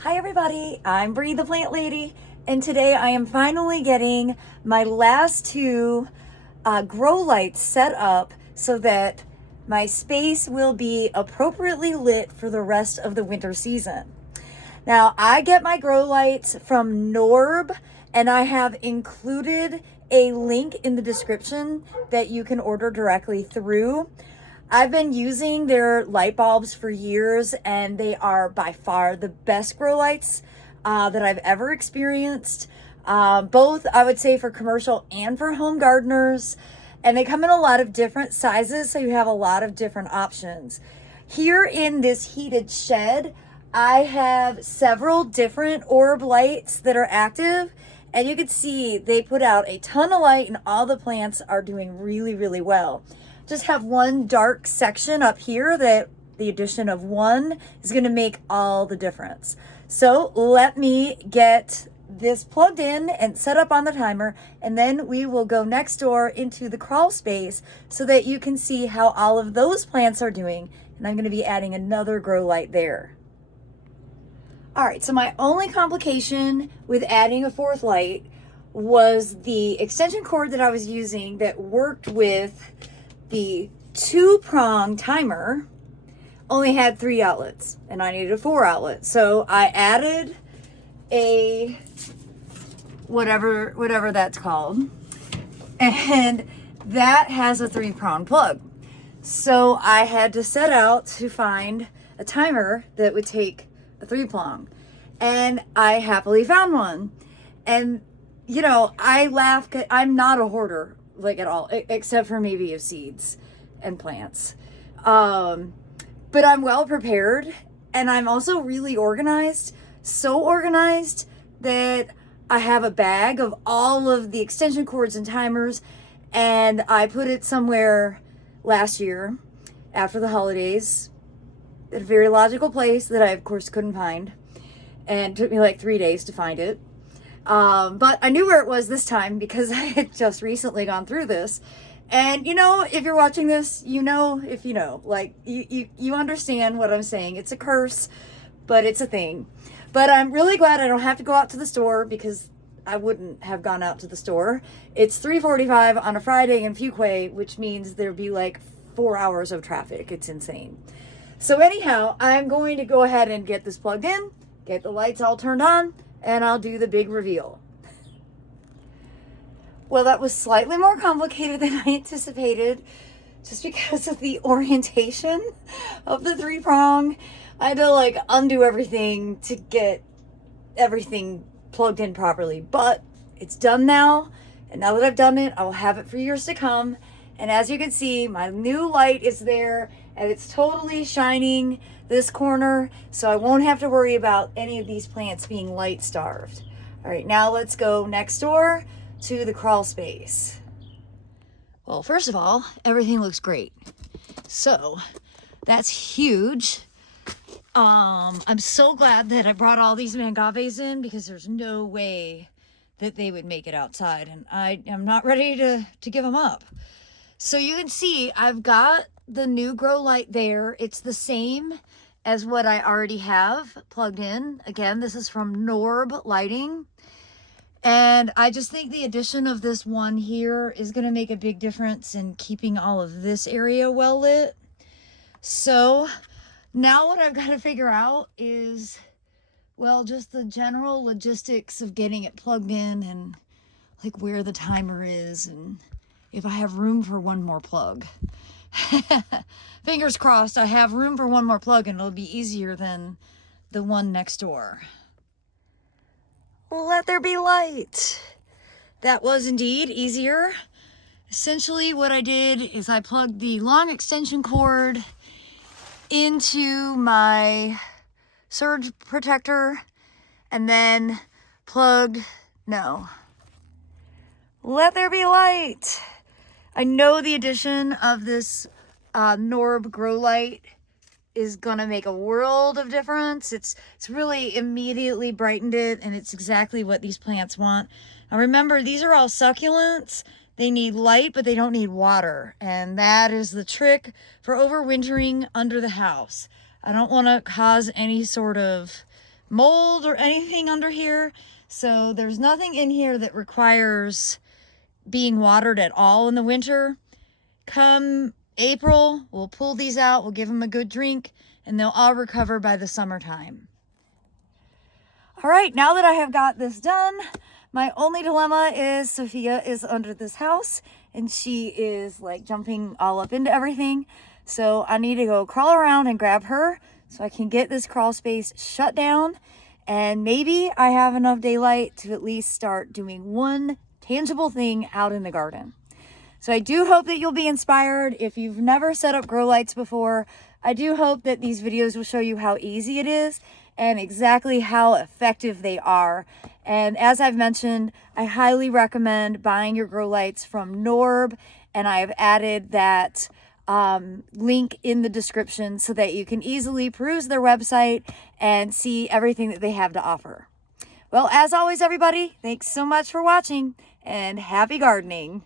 Hi everybody, I'm Bree the Plant Lady, and today I am finally getting my last two grow lights set up so that my space will be appropriately lit for the rest of the winter season. Now, I get my grow lights from Norb, and I have included a link in the description that you can order directly through. I've been using their light bulbs for years, and they are by far the best grow lights that I've ever experienced. Both, I would say, for commercial and for home gardeners. And they come in a lot of different sizes, so you have a lot of different options. Here in this heated shed, I have several different orb lights that are active. And you can see they put out a ton of light, and all the plants are doing really, really well. Just have one dark section up here that the addition of one is going to make all the difference. So let me get this plugged in and set up on the timer, and then we will go next door into the crawl space so that you can see how all of those plants are doing. And I'm going to be adding another grow light there. All right, so my only complication with adding a fourth light was the extension cord that I was using that worked with the 2-prong timer only had 3 outlets, and I needed a 4 outlet. So I added a whatever that's called, and that has a 3-prong plug. So I had to set out to find a timer that would take a 3-prong, and I happily found one. And you know, I laugh. I'm not a hoarder, like, at all, except for maybe of seeds and plants. But I'm well prepared, and I'm also really organized. So organized that I have a bag of all of the extension cords and timers, and I put it somewhere last year after the holidays at a very logical place that I, of course, couldn't find. And it took me like 3 days to find it. But I knew where it was this time because I had just recently gone through this. And you know, if you're watching this, you know, if you know, like, you understand what I'm saying. It's a curse, but it's a thing. But I'm really glad I don't have to go out to the store, because I wouldn't have gone out to the store. It's 3:45 on a Friday in Fuquay, which means there'd be like 4 hours of traffic. It's insane. So anyhow, I'm going to go ahead and get this plugged in, get the lights all turned on, and I'll do the big reveal. Well, that was slightly more complicated than I anticipated, just because of the orientation of the 3-prong. I had to like undo everything to get everything plugged in properly, but it's done now. And now that I've done it, I will have it for years to come. And as you can see, my new light is there, and it's totally shining this corner, so I won't have to worry about any of these plants being light starved. All right, now let's go next door to the crawl space. Well, first of all, everything looks great. So that's huge. I'm so glad that I brought all these mangaves in, because there's no way that they would make it outside, and I am not ready to give them up. So you can see I've got the new grow light there. It's the same as what I already have plugged in. Again, this is from Norb Lighting. And I just think the addition of this one here is going to make a big difference in keeping all of this area well lit. So now what I've got to figure out is, well, just the general logistics of getting it plugged in, and like where the timer is, and if I have room for one more plug. Fingers crossed I have room for one more plug, and it'll be easier than the one next door. Let there be light. That was indeed easier. Essentially what I did is I plugged the long extension cord into my surge protector, and then let there be light. I know the addition of this Norb grow light is gonna make a world of difference. It's really immediately brightened it, and it's exactly what these plants want. Now remember, these are all succulents. They need light, but they don't need water. And that is the trick for overwintering under the house. I don't want to cause any sort of mold or anything under here. So there's nothing in here that requires being watered at all in the winter. Come April, we'll pull these out, we'll give them a good drink, and they'll all recover by the summertime. All right, now that I have got this done, my only dilemma is Sophia is under this house and she is like jumping all up into everything. So I need to go crawl around and grab her so I can get this crawl space shut down. And maybe I have enough daylight to at least start doing one tangible thing out in the garden. So I do hope that you'll be inspired. If you've never set up grow lights before, I do hope that these videos will show you how easy it is and exactly how effective they are. And as I've mentioned, I highly recommend buying your grow lights from Norb, and I have added that link in the description so that you can easily peruse their website and see everything that they have to offer. Well, as always, everybody, thanks so much for watching and happy gardening.